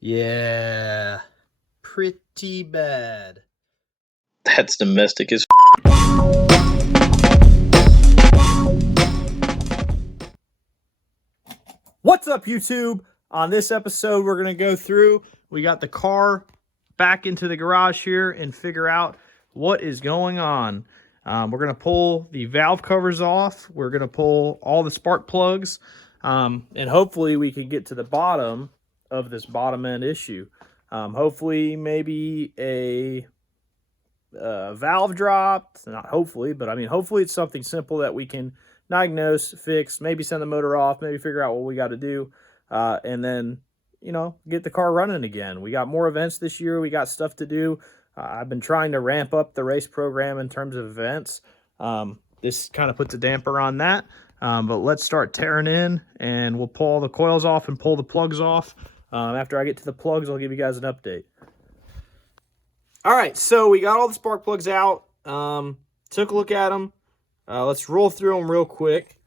Yeah, pretty bad. That's domestic as What's up, YouTube? On this episode, we're going to go through. We got the car back into the garage here and figure out what is going on. We're going to pull the valve covers off. We're going to pull all the spark plugs. And hopefully we can get to the bottom of this bottom end issue. Hopefully maybe a valve dropped. Not hopefully, but I mean, hopefully it's something simple that we can diagnose, fix, maybe send the motor off, maybe figure out what we got to do, and then, you know, get the car running again. We got more events this year. We got stuff to do. I've been trying to ramp up the race program in terms of events. This kind of puts a damper on that, but let's start tearing in, and we'll pull all the coils off and pull the plugs off. After I get to the plugs, I'll give you guys an update. All right, so we got all the spark plugs out. Took a look at them. Let's roll through them real quick.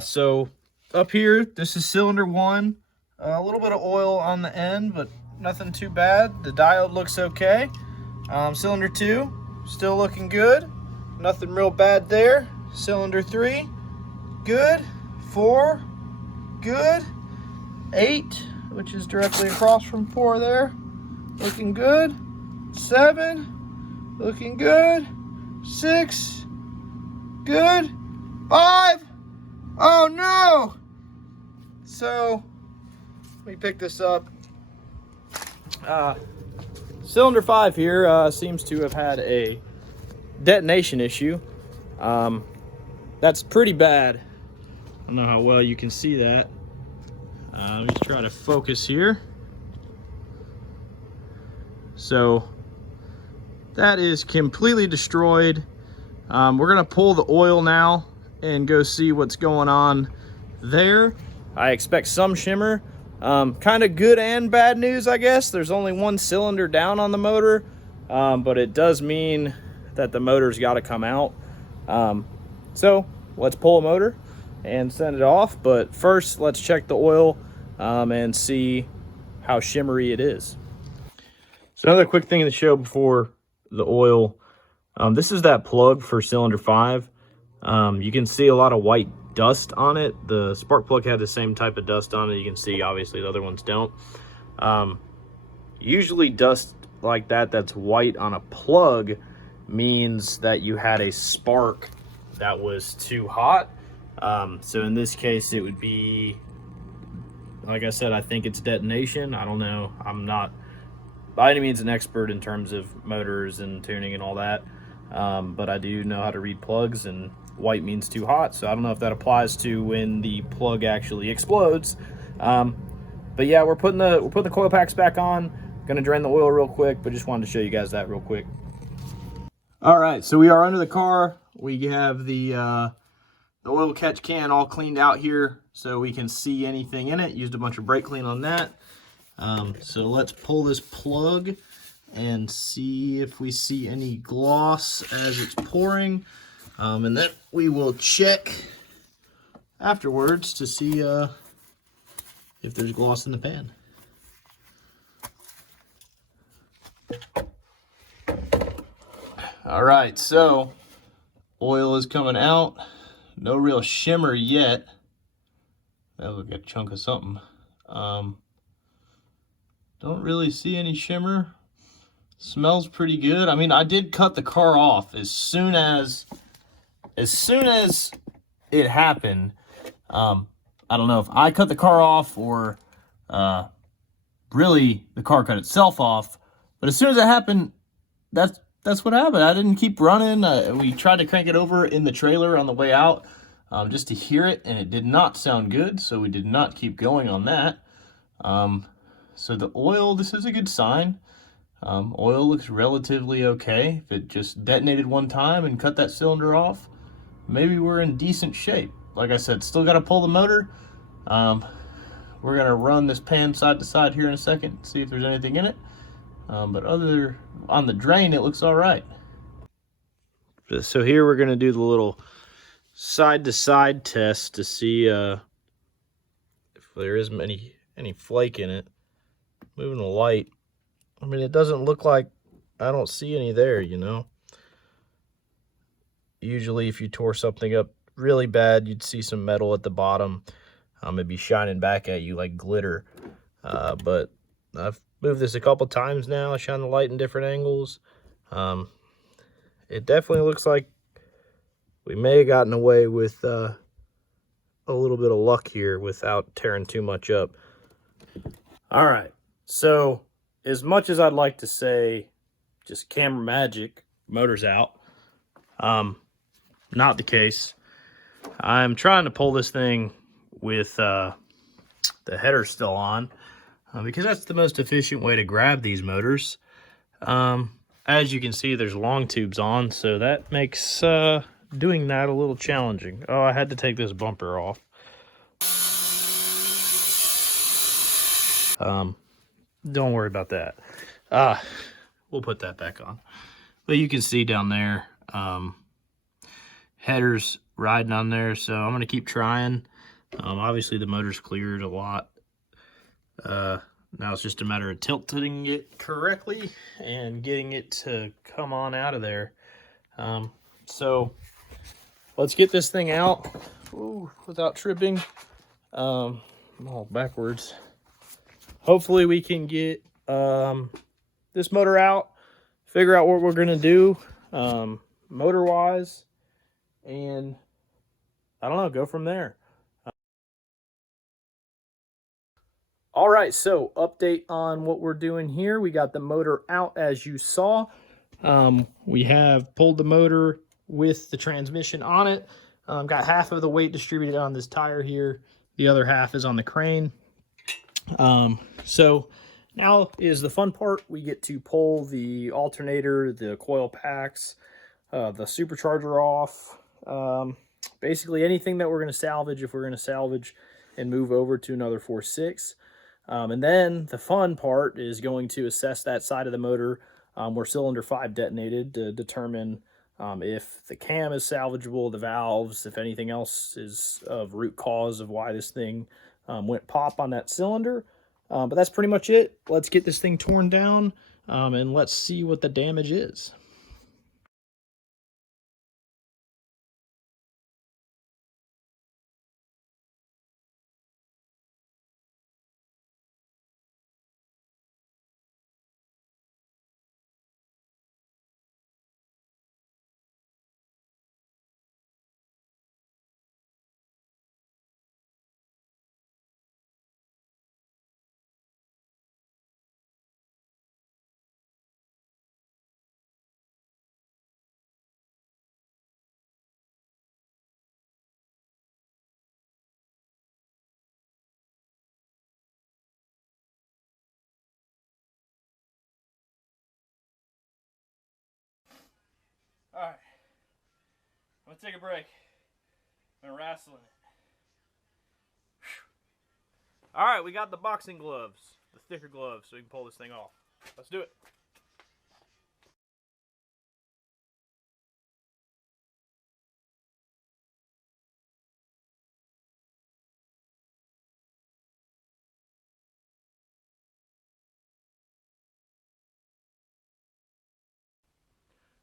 So up here, this is cylinder 1. A little bit of oil on the end, but nothing too bad. The diode looks okay. Cylinder 2, still looking good. Nothing real bad there. Cylinder 3, good. 4, good. 8, which is directly across from 4 there, looking good. 7, looking good. 6, good. 5, oh no! So, let me pick this up. Cylinder 5 here seems to have had a detonation issue. That's pretty bad. I don't know how well you can see that. Let me try to focus here. So, that is completely destroyed. We're gonna pull the oil now and go see what's going on there. I expect some shimmer. Kind of good and bad news, I guess. There's only one cylinder down on the motor, but it does mean that the motor's got to come out. So let's pull a motor and send it off. But first, let's check the oil and see how shimmery it is. So another quick thing to show before the oil. This is that plug for cylinder 5. You can see a lot of white dust on it. The spark plug had the same type of dust on it. You can see, obviously, the other ones don't. Usually dust like that that's white on a plug means that you had a spark that was too hot. So in this case, it would be, like I said, I think it's detonation. I don't know. I'm not by any means an expert in terms of motors and tuning and all that, but I do know how to read plugs, and white means too hot, so I don't know if that applies to when the plug actually explodes. But yeah, we're putting the coil packs back on. Gonna drain the oil real quick, but just wanted to show you guys that real quick. All right, so we are under the car. We have the oil catch can all cleaned out here so we can see anything in it. Used a bunch of brake clean on that. So let's pull this plug and see if we see any gloss as it's pouring. And then we will check afterwards to see if there's gloss in the pan. All right, so oil is coming out. No real shimmer yet. That looks like a chunk of something. Don't really see any shimmer. Smells pretty good. I mean, I did cut the car off as soon as it happened. I don't know if I cut the car off or really the car cut itself off. But as soon as it happened, that's what happened. I didn't keep running. We tried to crank it over in the trailer on the way out just to hear it, and it did not sound good. So we did not keep going on that. So the oil, this is a good sign. Oil looks relatively okay. If it just detonated one time and cut that cylinder off, maybe we're in decent shape. Like I said, still got to pull the motor. We're going to run this pan side to side here in a second, see if there's anything in it. But on the drain, it looks all right. So here we're going to do the little side to side test to see if there is any flake in it. moving the light. I mean, it doesn't look like I don't see any there, you know. Usually if you tore something up really bad, you'd see some metal at the bottom. It'd be shining back at you like glitter. But I've moved this a couple times now, shine the light in different angles. It definitely looks like we may have gotten away with a little bit of luck here without tearing too much up. All right, so as much as I'd like to say just camera magic, motor's out, not the case. I'm trying to pull this thing with the header still on because that's the most efficient way to grab these motors. As you can see, there's long tubes on, so that makes doing that a little challenging. Oh, I had to take this bumper off. Don't worry about that. We'll put that back on. But you can see down there, headers riding on there, so I'm gonna keep trying. Obviously the motor's cleared a lot. Now it's just a matter of tilting it correctly and getting it to come on out of there. So let's get this thing out without tripping. All backwards. Hopefully we can get this motor out, figure out what we're gonna do motor wise, and I don't know, go from there. All right, so update on what we're doing here. We got the motor out as you saw. We have pulled the motor with the transmission on it. Got half of the weight distributed on this tire here. The other half is on the crane. So now is the fun part. We get to pull the alternator, the coil packs, the supercharger off. Basically anything that we're going to salvage, if we're going to salvage and move over to another 4.6. And then the fun part is going to assess that side of the motor where cylinder 5 detonated to determine if the cam is salvageable, the valves, if anything else is of root cause of why this thing went pop on that cylinder. But that's pretty much it. Let's get this thing torn down and let's see what the damage is. All right, I'm gonna take a break. I'm gonna wrestle in it. All right, we got the boxing gloves, the thicker gloves, so we can pull this thing off. Let's do it.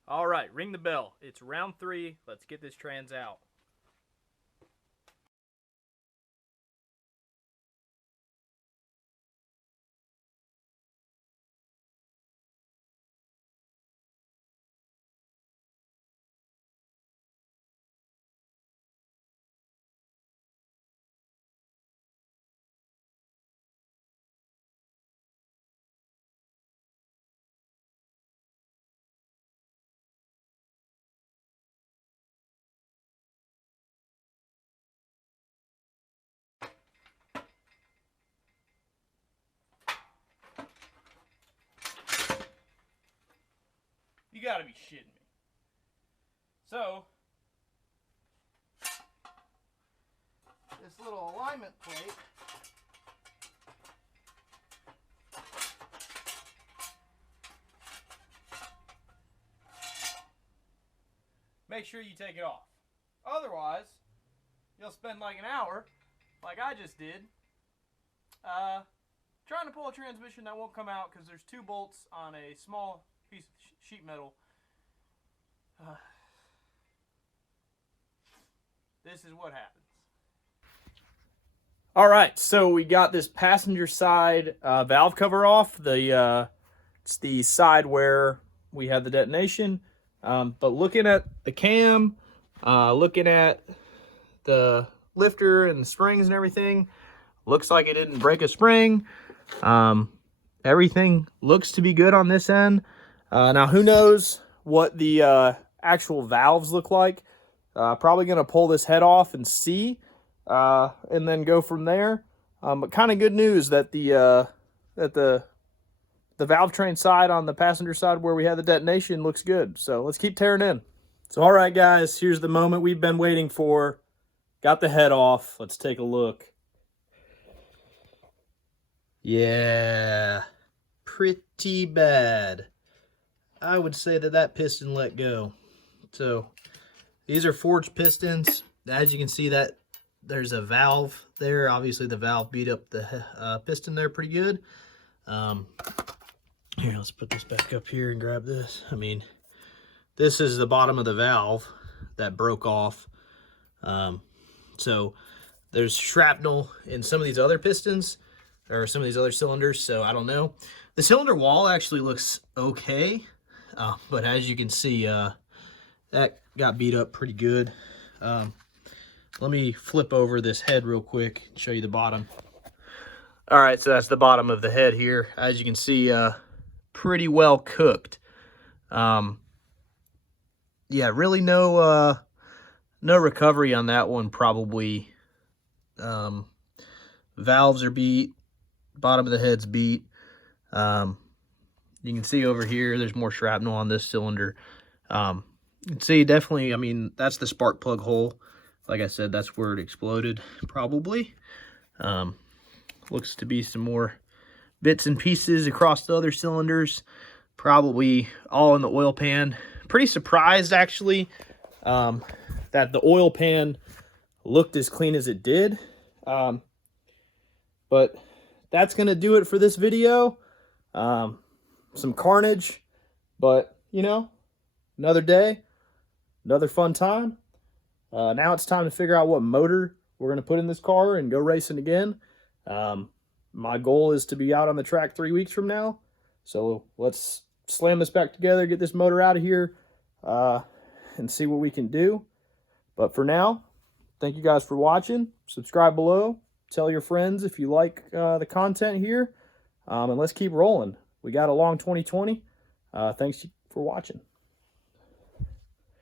All right, ring the bell. It's round 3. Let's get this trans out. You gotta be shitting me. So, this little alignment plate make sure you take it off. Otherwise, you'll spend like an hour, like I just did, trying to pull a transmission that won't come out because there's 2 bolts on a small piece of sheet metal. This is what happens. All right, so we got this passenger side valve cover off. It's the side where we had the detonation. But looking at the cam, looking at the lifter and the springs and everything, looks like it didn't break a spring. Everything looks to be good on this end. Now, who knows what the actual valves look like. Probably going to pull this head off and see, and then go from there. But kind of good news that the valve train side on the passenger side where we had the detonation looks good. So let's keep tearing in. So, all right, guys, here's the moment we've been waiting for. Got the head off. Let's take a look. Yeah, pretty bad. I would say that piston let go. So these are forged pistons. As you can see, that there's a valve there. Obviously, the valve beat up the piston there pretty good. Here, let's put this back up here and grab this. I mean, this is the bottom of the valve that broke off. So there's shrapnel in some of these other pistons or some of these other cylinders, so I don't know. The cylinder wall actually looks okay, but as you can see, that got beat up pretty good. Let me flip over this head real quick and show you the bottom. All right, so that's the bottom of the head here. As you can see, pretty well cooked. Yeah, really no recovery on that one probably. Valves are beat, bottom of the head's beat. You can see over here, there's more shrapnel on this cylinder. You can see definitely, I mean, that's the spark plug hole. Like I said, that's where it exploded probably. Looks to be some more bits and pieces across the other cylinders, probably all in the oil pan. Pretty surprised actually that the oil pan looked as clean as it did. But that's gonna do it for this video. Some carnage, but you know, another day, another fun time. Now it's time to figure out what motor we're gonna put in this car and go racing again. My goal is to be out on the track 3 weeks from now. So let's slam this back together, get this motor out of here, and see what we can do. But for now, thank you guys for watching. Subscribe below. Tell your friends if you like the content here. And let's keep rolling. We got a long 2020. Thanks for watching.